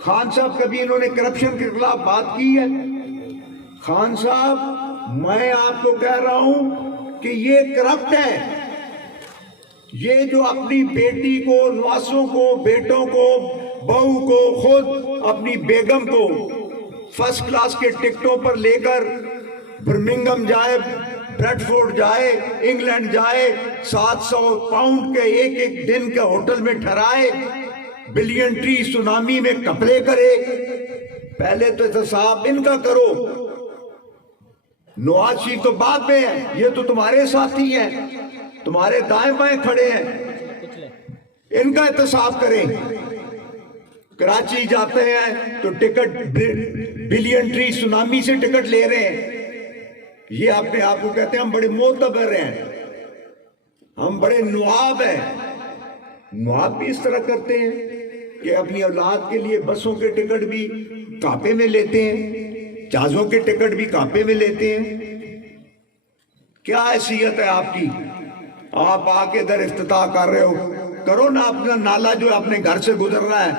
خان صاحب کبھی انہوں نے کرپشن کے خلاف بات کی ہے؟ خان صاحب میں آپ کو کہہ رہا ہوں کہ یہ کرپٹ ہے. یہ جو اپنی بیٹی کو، نواسوں کو، بیٹوں کو، بہو کو، خود اپنی بیگم کو فرسٹ کلاس کے ٹکٹوں پر لے کر برمنگھم جائے، بریڈ فورڈ جائے، انگلینڈ جائے، 700 پاؤنڈ کے ایک دن کے ہوٹل میں ٹھہرائے، بلین ٹری سونامی میں کپڑے کرے. پہلے تو احتساب ان کا کرو. نواز شریف تو بعد میں ہے، یہ تو تمہارے ساتھی ہیں، تمہارے دائیں بائیں کھڑے ہیں، ان کا احتساب کریں. کراچی جاتے ہیں تو ٹکٹ بلین ٹری سونامی سے ٹکٹ لے رہے ہیں. یہ اپنے آپ کو کہتے ہیں ہم بڑے معتبر ہیں، ہم بڑے نواب ہیں. نواب بھی اس طرح کرتے ہیں کہ اپنی اولاد کے لیے بسوں کے ٹکٹ بھی کاپے میں لیتے ہیں، جہازوں کے ٹکٹ بھی کاپے میں لیتے ہیں. کیا حیثیت ہے آپ کی؟ آپ آ کے ادھر افتتاح کر رہے ہو، کرو نا. اپنا نالا جو اپنے گھر سے گزر رہا ہے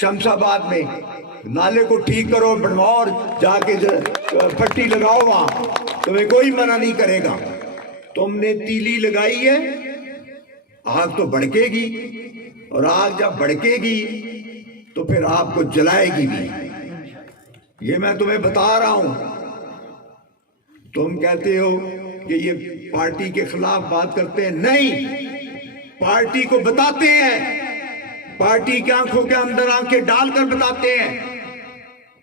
شمس آباد میں، نالے کو ٹھیک کرو، بنواؤ اور جا کے پٹی لگاؤ وہاں، تمہیں کوئی منع نہیں کرے گا. تم نے تیلی لگائی ہے، آگ تو بھڑکے گی، اور آگ جب بھڑکے گی تو پھر آپ کو جلائے گی بھی. یہ میں تمہیں بتا رہا ہوں. تم کہتے ہو کہ یہ پارٹی کے خلاف بات کرتے ہیں، نہیں، پارٹی کو بتاتے ہیں، پارٹی کی آنکھوں کے اندر آنکھیں ڈال کر بتاتے ہیں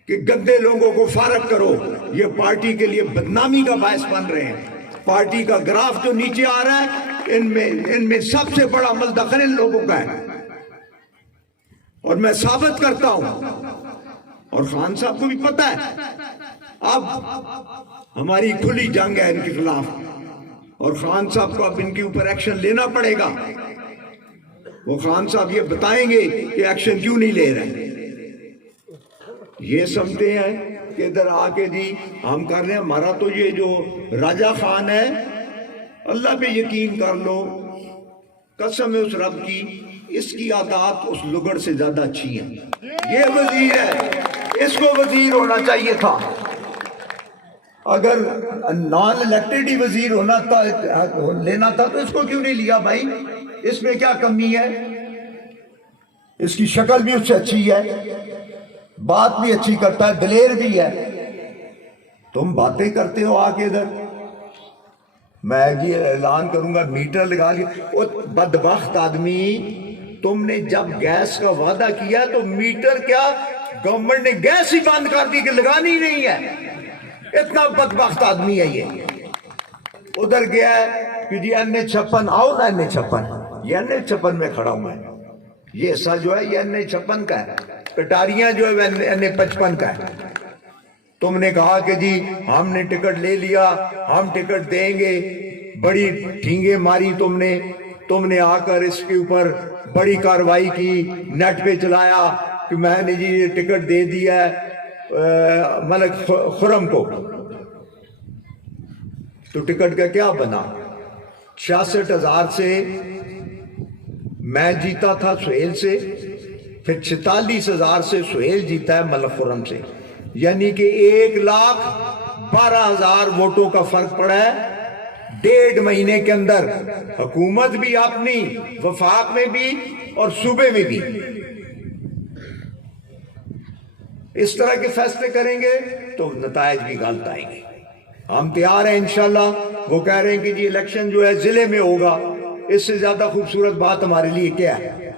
کہ گندے لوگوں کو فارغ کرو. یہ پارٹی کے لیے بدنامی کا باعث بن رہے ہیں. پارٹی کا گراف جو نیچے آ رہا ہے، ان میں سب سے بڑا عمل دخل ان لوگوں کا ہے، اور میں ثابت کرتا ہوں. اور خان صاحب کو بھی پتہ ہے. اب ہماری کھلی جنگ ہے ان کے خلاف، اور خان صاحب کو اب ان کے اوپر ایکشن لینا پڑے گا. وہ خان صاحب یہ بتائیں گے کہ ایکشن کیوں نہیں لے رہے. یہ سمجھتے ہیں کہ ادھر آ کے جی ہم کر رہے ہیں. ہمارا تو یہ جو راجہ خان ہے، اللہ پہ یقین کر لو، قسم ہے اس رب کی، اس کی عادات اس لگڑ سے زیادہ اچھی ہیں. یہ وزیر ہے، اس کو وزیر ہونا چاہیے تھا. اگر نان الیکٹڈ ہی وزیر ہونا تھا، لینا تھا، تو اس کو کیوں نہیں لیا بھائی؟ اس میں کیا کمی ہے؟ اس کی شکل بھی اس سے اچھی ہے، بات بھی اچھی کرتا ہے، دلیر بھی ہے. تم باتیں کرتے ہو آ کے ادھر. میں یہ اعلان کروں گا، میٹر لگا لیا. وہ بدبخت آدمی، تم نے جب گیس کا وعدہ کیا تو میٹر کیا گورنمنٹ نے گیس ہی بند کر دی کہ لگانی نہیں ہے. اتنا بدبخت آدمی ہے یہ. ادھر گیا ہے کہ جی N56 آؤ نا، N56، یہ N56 میں کھڑا ہوں میں. یہ حصہ جو ہے یہ N56 کا ہے، کٹاریاں جو ہے N55 کا ہے. تم نے کہا کہ جی ہم نے ٹکٹ لے لیا، ہم ٹکٹ دیں گے. بڑی ٹھینگے ماری تم نے آ کر اس کے اوپر بڑی کاروائی کی، نیٹ پہ چلایا کہ میں نے جی یہ ٹکٹ دے دیا ہے ملک خرم کو. تو ٹکٹ کا کیا بنا؟ 66,000 سے میں جیتا تھا سہیل سے، پھر 46,000 سے سہیل جیتا ہے ملک خرم سے. یعنی کہ 1,12,000 ووٹوں کا فرق پڑا ہے 1.5 مہینے کے اندر. حکومت بھی اپنی، وفاق میں بھی اور صوبے میں بھی. اس طرح کے فیصلے کریں گے تو نتائج بھی غلط آئیں گے. ہم تیار ہیں انشاءاللہ. وہ کہہ رہے ہیں کہ جی الیکشن جو ہے ضلع میں ہوگا. اس سے زیادہ خوبصورت بات ہمارے لیے کیا ہے؟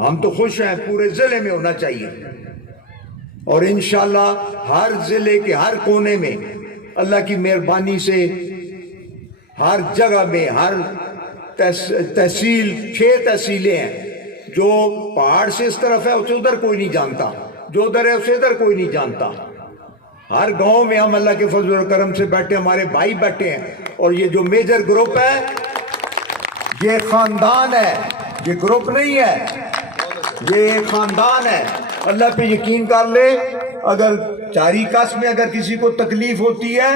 ہم تو خوش ہیں، پورے ضلع میں ہونا چاہیے. اور انشاءاللہ ہر ضلع کے ہر کونے میں اللہ کی مہربانی سے ہر جگہ میں، ہر تحصیل، 6 تحصیلیں ہیں. جو پہاڑ سے اس طرف ہے اسے ادھر کوئی نہیں جانتا، جو ادھر ہے اسے ادھر کوئی نہیں جانتا. ہر گاؤں میں ہم اللہ کے فضل و کرم سے بیٹھے، ہمارے بھائی بیٹھے ہیں. اور یہ جو میجر گروپ ہے یہ خاندان ہے، یہ گروپ نہیں ہے، یہ خاندان ہے. اللہ پہ یقین کر لے. اگر 4 کس میں اگر کسی کو تکلیف ہوتی ہے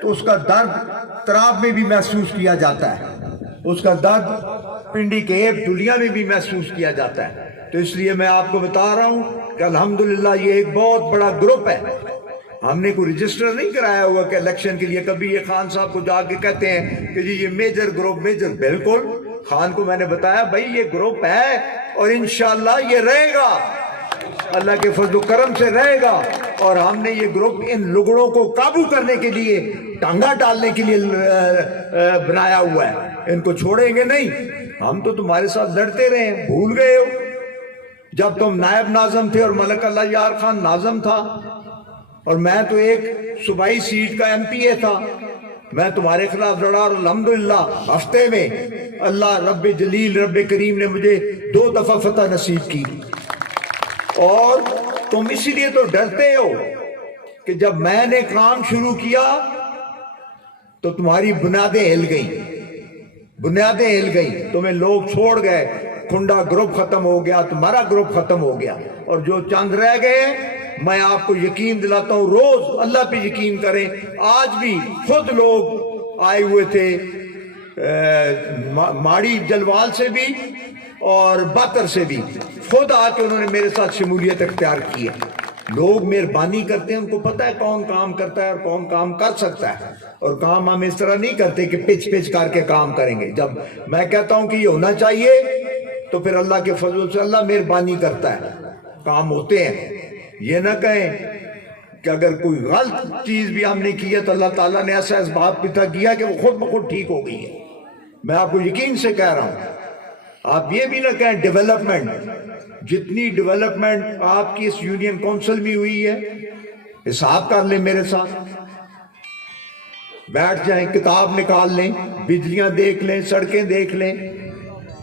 تو اس کا درد تراب میں بھی محسوس کیا جاتا ہے، اس کا درد پنڈی کے ایک دنیا میں بھی محسوس کیا جاتا ہے. تو اس لیے میں آپ کو بتا رہا ہوں کہ الحمدللہ یہ ایک بہت بڑا گروپ ہے. ہم نے کوئی رجسٹر نہیں کرایا ہوا کہ الیکشن کے لیے. کبھی یہ خان صاحب کو جا کے کہتے ہیں کہ جی یہ میجر گروپ میجر. بالکل خان کو میں نے بتایا بھائی یہ گروپ ہے اور انشاءاللہ یہ رہے گا, اللہ کے فضل و کرم سے رہے گا. اور ہم نے یہ گروپ ان لگڑوں کو قابو کرنے کے لیے, ٹانگا ڈالنے کے لیے بنایا ہوا ہے. ان کو چھوڑیں گے نہیں. ہم تو تمہارے ساتھ لڑتے رہے ہیں, بھول گئے ہو جب تم نائب ناظم تھے اور ملک اللہ یار خان ناظم تھا اور میں تو ایک صوبائی سیٹ کا ایم پی اے تھا. میں تمہارے خلاف لڑا اور الحمدللہ ہفتے میں اللہ رب جلیل رب کریم نے مجھے 2 دفعہ فتح نصیب کی. اور تم اسی لیے تو ڈرتے ہو کہ جب میں نے کام شروع کیا تو تمہاری بنیادیں ہل گئی, تمہیں لوگ چھوڑ گئے, کنڈا گروپ ختم ہو گیا, تمہارا گروپ ختم ہو گیا. اور جو چند رہ گئے میں آپ کو یقین دلاتا ہوں, روز اللہ پہ یقین کریں. آج بھی خود لوگ آئے ہوئے تھے ماڑی جلوال سے بھی اور باتر سے بھی, خود آ کے انہوں نے میرے ساتھ شمولیت اختیار کی ہے. لوگ مہربانی کرتے ہیں, ان کو پتہ ہے کون کام کرتا ہے اور کون کام کر سکتا ہے. اور کام ہم اس طرح نہیں کرتے کہ پچ کر کے کام کریں گے. جب میں کہتا ہوں کہ یہ ہونا چاہیے تو پھر اللہ کے فضل سے اللہ مہربانی کرتا ہے, کام ہوتے ہیں. یہ نہ کہیں کہ اگر کوئی غلط چیز بھی ہم نے کی ہے تو اللہ تعالیٰ نے ایسا اسباب پیدا کیا کہ وہ خود بخود ٹھیک ہو گئی ہے. میں آپ کو یقین سے کہہ رہا ہوں. آپ یہ بھی نہ کہیں ڈیولپمنٹ, جتنی ڈیولپمنٹ آپ کی اس یونین کونسل میں ہوئی ہے حساب کر لیں میرے ساتھ, بیٹھ جائیں, کتاب نکال لیں, بجلیاں دیکھ لیں, سڑکیں دیکھ لیں.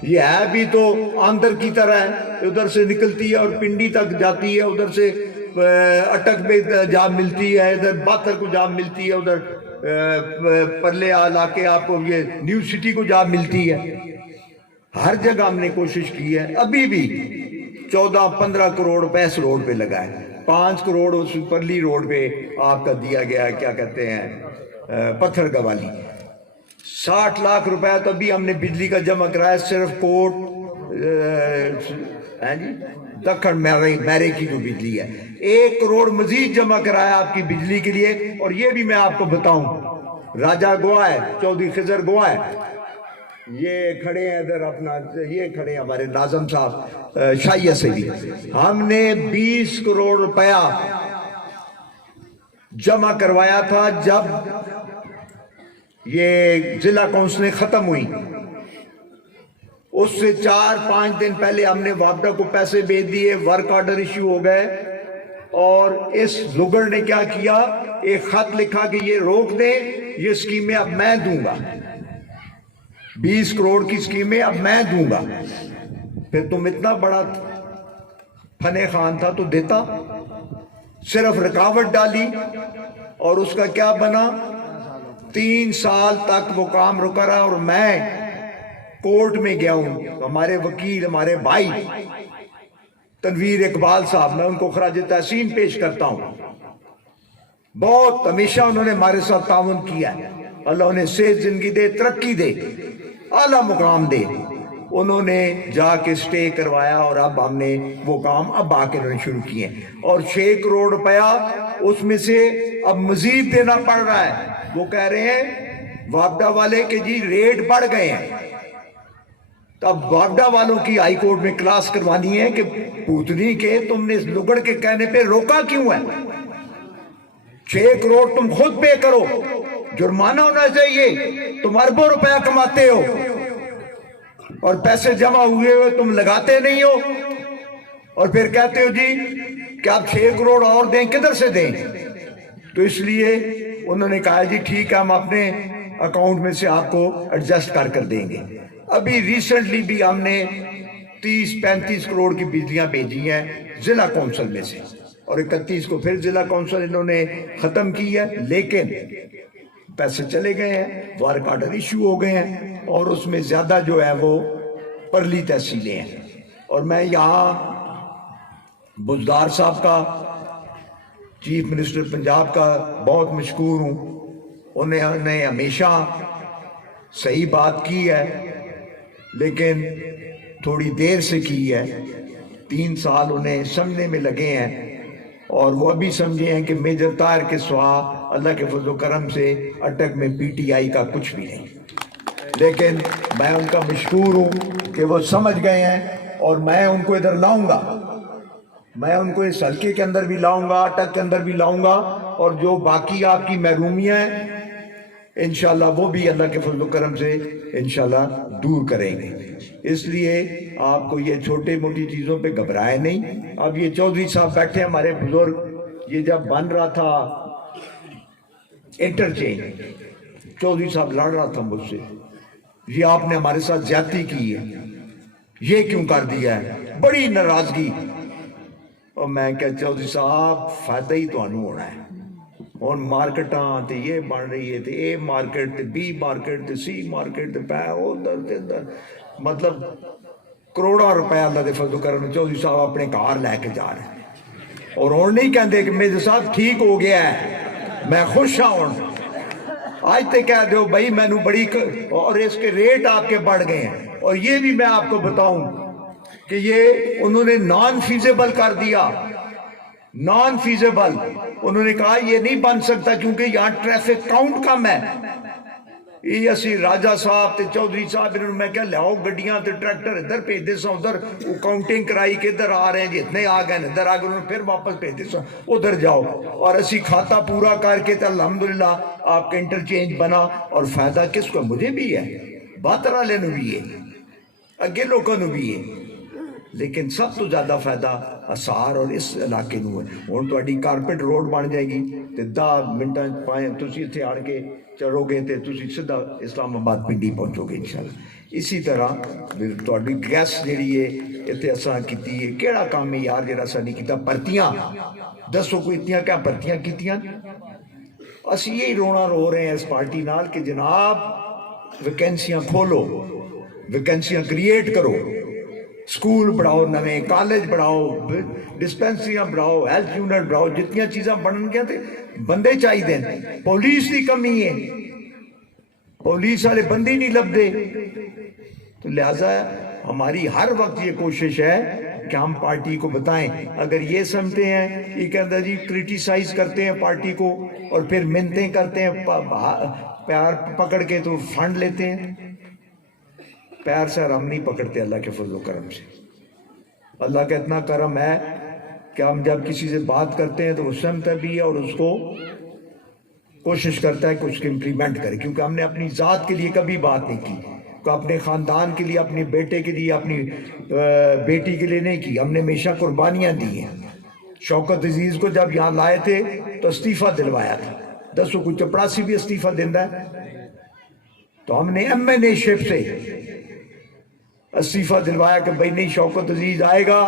یہ ہے بھی تو اندر کی طرح ہے, ادھر سے نکلتی ہے اور پنڈی تک جاتی ہے, ادھر سے اٹک میں جاب ملتی ہے, ادھر باتر کو جاب ملتی ہے, ادھر پرلے علاقے آپ کو یہ نیو سٹی کو جاب ملتی ہے. ہر جگہ ہم نے کوشش کی ہے. ابھی بھی 14-15 کروڑ روپے اس روڈ پہ لگا ہے, 5 کروڑ اس پرلی روڈ پہ آپ کا دیا گیا ہے, کیا کہتے ہیں پتھر گوالی. 60 لاکھ روپے تو ابھی ہم نے بجلی کا جمع کرایا صرف کوٹ دکھن میرے کی جو بجلی ہے. 1 کروڑ مزید جمع کرایا آپ کی بجلی کے لیے. اور یہ بھی میں آپ کو بتاؤں, راجہ گواہ ہے, چودھری خضر گواہ ہے, یہ کھڑے ہیں ادھر اپنا, یہ کھڑے ہیں ہمارے ناظم صاحب شاہیہ سے بھی. ہم نے 20 کروڑ روپیہ جمع کروایا تھا جب یہ ضلع کونسلیں ختم ہوئی. اس سے 4-5 دن پہلے ہم نے وابڈا کو پیسے بھیج دیے, ورک آرڈر ایشو ہو گئے. اور اس لگڑ نے کیا کیا, ایک خط لکھا کہ یہ روک دیں, یہ اسکیمیں اب میں دوں گا, 20 کروڑ کی اسکیمیں اب میں دوں گا. پھر تم اتنا بڑا فن خان تھا تو دیتا, صرف رکاوٹ ڈالی اور اس کا کیا بنا, 3 سال تک وہ کام رکا رہا. اور میں کورٹ میں گیا ہوں, ہمارے وکیل ہمارے بھائی تنویر اقبال صاحب, میں ان کو خراج تحسین پیش کرتا ہوں. بہت ہمیشہ انہوں نے ہمارے ساتھ تعاون کیا ہے. اللہ انہیں صحت زندگی دے, ترقی دے, اعلیٰ مقام دے. انہوں نے جا کے سٹے کروایا اور اب ہم نے وہ کام اب آ کے شروع کیے. اور 6 کروڑ روپیہ اس میں سے اب مزید دینا پڑ رہا ہے. وہ کہہ رہے ہیں وابڈا والے کہ جی ریٹ بڑھ گئے ہیں. اب وابڈا والوں کی ہائی کورٹ میں کلاس کروانی ہے کہ پوتنی کے تم نے اس لگڑ کے کہنے پہ روکا کیوں ہے. 6 کروڑ تم خود پے کرو, جرمانہ ہونا چاہیے. تم اربوں روپیہ کماتے ہو اور پیسے جمع ہوئے ہوئے تم لگاتے نہیں ہو, اور پھر کہتے ہو جی کہ آپ 6 کروڑ اور دیں, کدھر سے دیں. تو اس لیے انہوں نے کہا جی ٹھیک ہے, ہم اپنے اکاؤنٹ میں سے آپ کو ایڈجسٹ کر دیں گے. ابھی ریسنٹلی بھی ہم نے 30-35 کروڑ کی بجلیاں بھیجی ہیں ضلع کونسل میں سے, اور 31 کو پھر ضلع کونسل انہوں نے ختم کی ہے. لیکن پیسے چلے گئے ہیں, ورک آرڈر ایشو ہو گئے ہیں, اور اس میں زیادہ جو ہے وہ پرلی تحصیلیں ہیں. اور میں یہاں بزدار صاحب کا, چیف منسٹر پنجاب کا بہت مشکور ہوں. انہوں نے ہمیشہ صحیح بات کی ہے لیکن تھوڑی دیر سے کی ہے. 3 سال انہیں سمجھنے میں لگے ہیں اور وہ ابھی سمجھے ہیں کہ میجر طاہر کے سوا اللہ کے فضل و کرم سے اٹک میں پی ٹی آئی کا کچھ بھی نہیں. لیکن میں ان کا مشکور ہوں کہ وہ سمجھ گئے ہیں اور میں ان کو ادھر لاؤں گا. میں ان کو اس حلقے کے اندر بھی لاؤں گا, اٹک کے اندر بھی لاؤں گا, اور جو باقی آپ کی محرومیاں ہیں انشاءاللہ وہ بھی اللہ کے فضل و کرم سے انشاءاللہ دور کریں گے. اس لیے آپ کو یہ چھوٹی موٹی چیزوں پہ گھبرائے نہیں. اب یہ چودھری صاحب بیٹھے ہمارے بزرگ, یہ جب بن رہا تھا انٹرچینج, چودھری صاحب لڑ رہا تھا مجھ سے, یہ آپ نے ہمارے ساتھ زیادتی کی ہے, یہ کیوں کر دیا ہے, بڑی ناراضگی. اور میں کہ چودھری صاحب فائدہ ہی تو ہونا ہے. اور مارکیٹاں تے یہ بن رہی ہے, تے اے مارکیٹ تے بی مارکیٹ تے سی مارکیٹ تے پہ ادھر تے ادھر, مطلب کروڑا روپے اللہ دے فضل و کرم چودھری صاحب اپنے کار لے کے جا رہے ہیں. اور اور نہیں کہتے کہ میرے صاحب ٹھیک ہو گیا ہے, میں خوش ہوں. آج تے کہہ دو بھائی میں نو بڑی, اور اس کے ریٹ آپ کے بڑھ گئے ہیں. اور یہ بھی میں آپ کو بتاؤں کہ یہ انہوں نے نان فیزیبل کر دیا, نان فیزیبل. انہوں نے کہا یہ نہیں بن سکتا کیونکہ یہاں ٹریفک کاؤنٹ کم ہے. یہ اسی راجہ صاحب تے چودھری صاحب انہوں نے میں کہا لاؤ گڈیاں تے ٹریکٹر ادھر بھیج دے سا, ادھر کاؤنٹنگ کرائی کہ ادھر آ رہے ہیں جی اتنے آ گئے, ادھر آ گئے, انہوں نے پھر واپس بھیج دے سا ادھر جاؤ. اور اسی کھاتا پورا کر کے تو الحمدللہ آپ کا انٹرچینج بنا. اور فائدہ کس کو, مجھے بھی ہے, باتر والے نو بھی ہے, اگے لوگوں نو بھی ہے, لیکن سب تو زیادہ فائدہ اسار اور اس علاقے نو ہے. ہوں تہاڈی کارپیٹ روڈ بن جائے گی تے 10 منٹاں پائیں تسی اتنے آڑ کے چلو گے تے تسی سیدھا اسلام آباد پنڈی پہنچو گے انشاءاللہ. اسی طرح تہاڈی گیس جیڑی ہے اتنے اساں کیتی ہے, کیڑا کام ہے یار جڑا اساں نہیں کیتا. پرتیاں دسو کوئی اتنیاں کیا پرتیاں کیتیاں. اسی یہی رونا رو رہے ہیں اس پارٹی نال کہ جناب ویکینسیاں کھولو, ویکینسیاں کریٹ کرو, سکول بڑھاؤ, نویں کالج بڑھاؤ, ڈسپینسریاں بڑھاؤ, ہیلتھ یونٹ بڑھاؤ. جتنیاں چیزاں بنن گیا تے بندے چاہیے. پولیس کی کمی ہے, پولیس والے بندے نہیں لبدے. تو لہٰذا ہماری ہر وقت یہ کوشش ہے کہ ہم پارٹی کو بتائیں. اگر یہ سمجھتے ہیں یہ کہتا جی کرٹیسائز کرتے ہیں پارٹی کو اور پھر منتیں کرتے ہیں, پیار پکڑ کے تو فنڈ لیتے ہیں. پیار سے ہم نہیں پکڑتے اللہ کے فضل و کرم سے. اللہ کا اتنا کرم ہے کہ ہم جب کسی سے بات کرتے ہیں تو وہ سمجھتا بھی ہے اور اس کو کوشش کرتا ہے کہ اس کو امپلیمنٹ کرے. کیونکہ ہم نے اپنی ذات کے لیے کبھی بات نہیں کی, اپنے خاندان کے لیے, اپنے بیٹے کے لیے, اپنی بیٹی کے لیے نہیں کی. ہم نے ہمیشہ قربانیاں دی ہیں. شوکت عزیز کو جب یہاں لائے تھے تو استعفیٰ دلوایا تھا. دسو کوئی چپڑاسی بھی استعفیٰ دینا ہے؟ تو ہم نے ایم این اے شپ سے استعفیٰ دلوایا کہ بھائی نہیں, شوکت عزیز آئے گا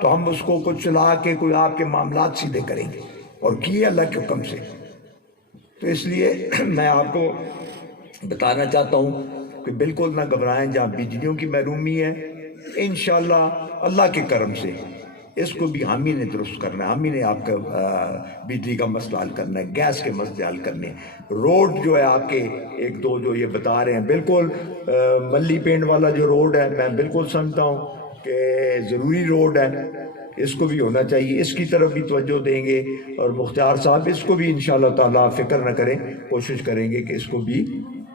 تو ہم اس کو کچھ چلا کے کوئی آپ کے معاملات سیدھے کریں گے, اور کیے اللہ کے حکم سے. تو اس لیے میں آپ کو بتانا چاہتا ہوں کہ بالکل نہ گھبرائیں. جہاں بجلیوں کی محرومی ہے انشاءاللہ اللہ کے کرم سے اس کو بھی ہم ہی نے درست کرنا ہے. ہم ہی نے آپ کا بجلی کا مسئلہ حل کرنا ہے, گیس کے مسئلے حل کرنے ہیں. روڈ جو ہے آپ کے ایک دو جو یہ بتا رہے ہیں, بالکل ملی پینڈ والا جو روڈ ہے میں بالکل سمجھتا ہوں کہ ضروری روڈ ہے, اس کو بھی ہونا چاہیے. اس کی طرف بھی توجہ دیں گے. اور مختار صاحب اس کو بھی انشاءاللہ تعالیٰ فکر نہ کریں, کوشش کریں گے کہ اس کو بھی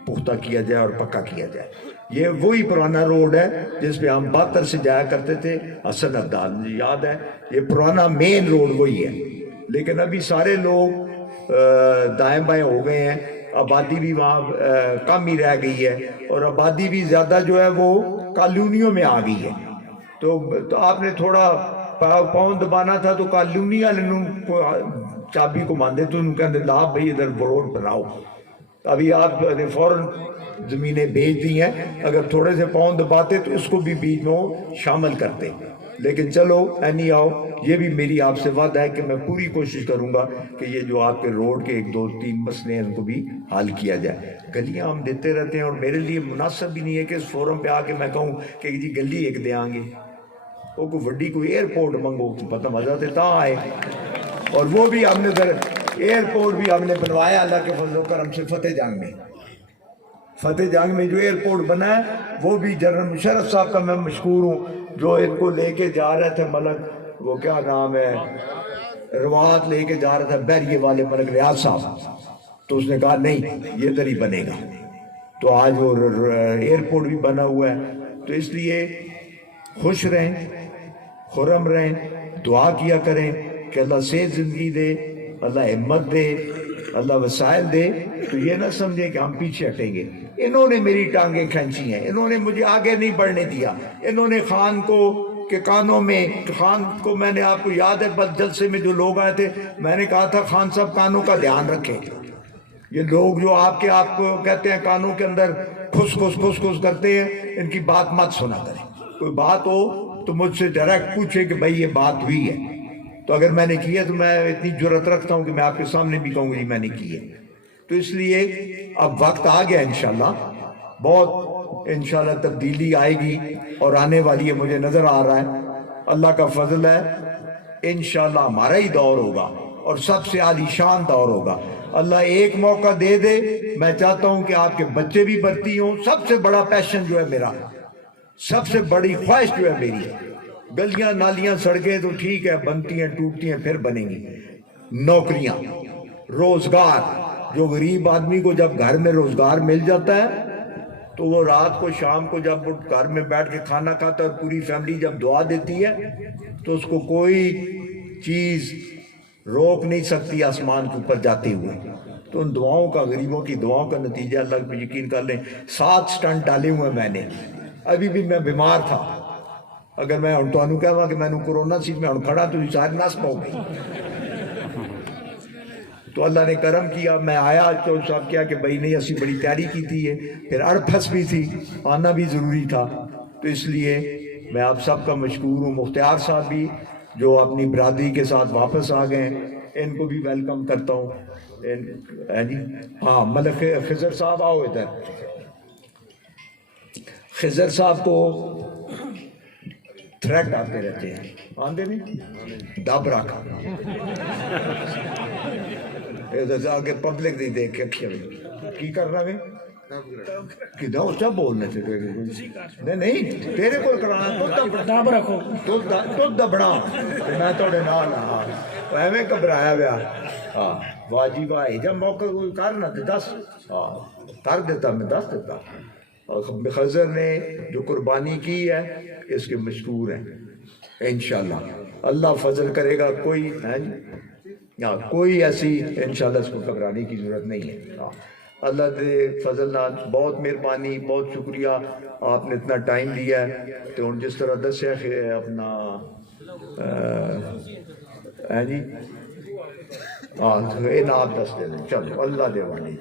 پختہ کیا جائے اور پکا کیا جائے. یہ وہی پرانا روڈ ہے جس پہ ہم باتر سے جایا کرتے تھے, حسن عبدال مجھے یاد ہے. یہ پرانا مین روڈ وہی ہے, لیکن ابھی سارے لوگ دائیں بائیں ہو گئے ہیں, آبادی بھی وہاں کم ہی رہ گئی ہے, اور آبادی بھی زیادہ جو ہے وہ کالونیوں میں آ گئی ہے. تو آپ نے تھوڑا پاؤں دبانا تھا تو کالونی والے چابی کو ماندے تو ان کہتے لا بھائی ادھر روڈ بناؤ. ابھی آپ نے فوراً زمینیں بھیج دی ہیں, اگر تھوڑے سے پاؤں دباتے تو اس کو بھی بیچ میں شامل کرتے. لیکن چلو اینی آؤ, یہ بھی میری آپ سے وعدہ ہے کہ میں پوری کوشش کروں گا کہ یہ جو آپ کے روڈ کے 1 2 3 مسئلے ہیں ان کو بھی حل کیا جائے. گلیاں ہم دیتے رہتے ہیں, اور میرے لیے مناسب بھی نہیں ہے کہ اس فورم پہ آ کے میں کہوں کہ جی گلی ایک دے آئیں گے. وہ کوئی وڈی کوئی ایئرپورٹ منگو, پتہ مزہ تے تاں آئے. اور وہ بھی ہم نے ایئرپورٹ بھی ہم نے بنوایا اللہ کے فضل و کرم سے. فتح جنگ میں جو ایئرپورٹ بنا ہے وہ بھی جنرل مشرف صاحب کا میں مشکور ہوں جو ان کو لے کے جا رہے تھے ملک، وہ کیا نام ہے، روات لے کے جا رہا تھا بیریے والے ملک ریاض صاحب، تو اس نے کہا نہیں یہ ادھر ہی بنے گا، تو آج وہ ایئرپورٹ بھی بنا ہوا ہے۔ تو اس لیے خوش رہیں، خرم رہیں، دعا کیا کریں کہ اللہ صحت زندگی دے، اللہ ہمت دے، اللہ وسائل دے۔ تو یہ نہ سمجھیں کہ ہم پیچھے ہٹیں گے۔ انہوں نے میری ٹانگیں کھینچی ہیں، انہوں نے مجھے آگے نہیں بڑھنے دیا، انہوں نے خان کو کے کانوں میں، خان کو میں نے، آپ کو یاد ہے بس جلسے میں جو لوگ آئے تھے، میں نے کہا تھا خان صاحب کانوں کا دھیان رکھیں، یہ لوگ جو آپ کو کہتے ہیں کانوں کے اندر کھس کھس کرتے ہیں، ان کی بات مت سنا کریں۔ کوئی بات ہو تو مجھ سے ڈائریکٹ پوچھے کہ بھائی یہ بات ہوئی ہے، تو اگر میں نے کی ہے تو میں اتنی جرأت رکھتا ہوں کہ میں آپ کے سامنے بھی کہوں گی میں نے کی ہے۔ تو اس لیے اب وقت آ گیا انشاءاللہ، بہت انشاءاللہ تبدیلی آئے گی اور آنے والی ہے، مجھے نظر آ رہا ہے، اللہ کا فضل ہے، انشاءاللہ ہمارا ہی دور ہوگا اور سب سے عالی شان دور ہوگا۔ اللہ ایک موقع دے دے، میں چاہتا ہوں کہ آپ کے بچے بھی بھرتی ہوں۔ سب سے بڑا پیشن جو ہے میرا، سب سے بڑی خواہش جو ہے میری، گلیاں نالیاں سڑکیں تو ٹھیک ہے بنتی ہیں ٹوٹتی ہیں پھر بنیں گی، نوکریاں، روزگار، جو غریب آدمی کو جب گھر میں روزگار مل جاتا ہے تو وہ رات کو شام کو جب وہ گھر میں بیٹھ کے کھانا کھاتا ہے اور پوری فیملی جب دعا دیتی ہے تو اس کو کوئی چیز روک نہیں سکتی آسمان کے اوپر جاتے ہوئے۔ تو ان دعاؤں کا، غریبوں کی دعاؤں کا نتیجہ اللہ پہ یقین کر لیں۔ 7 سٹنٹ ڈالے ہوئے میں نے، ابھی بھی میں بیمار تھا، اگر میں ہن تانوں کہواں کہ میں نے کورونا سی میں ہن کھڑا تو سارے نس پاؤ گئی۔ تو اللہ نے کرم کیا، میں آیا تو صاحب کیا کہ بھائی نہیں اسی بڑی تیاری کی تھی ہے، پھر اڑپھس بھی تھی، آنا بھی ضروری تھا، تو اس لیے میں آپ سب کا مشکور ہوں۔ مختار صاحب بھی جو اپنی برادری کے ساتھ واپس آ گئے ہیں، ان کو بھی ویلکم کرتا ہوں۔ جی ہاں، ملک خضر صاحب آؤ ادھر۔ خضر صاحب کو تھریٹ آتے رہتے ہیں، آندے نہیں دب رکھ آگے پبلک نہیں دیکھ کے کی کر رہا ہے کدھر اچھا بولنے سے نہیں تیرے کو کرانا دب رکھو تو دبڑا میں تھوڑے نال ایویں گھبرایا پیا۔ ہاں واہ جی واہ، جب موقع کوئی کرنا تو دس، ہاں کر دیتا، میں دس دیتا۔ خضر نے جو قربانی کی ہے اس کے مشکور ہیں، انشاءاللہ اللہ فضل کرے گا، کوئی ہے کوئی ایسی انشاءاللہ اس کو گھبرانے کی ضرورت نہیں ہے۔ اللہ دے فضل نال بہت مہربانی، بہت شکریہ آپ نے اتنا ٹائم دیا ہے۔ تو جس طرح دسیا اپنا ہے جی ہاں آپ دس دیں، چلو اللہ دے والی۔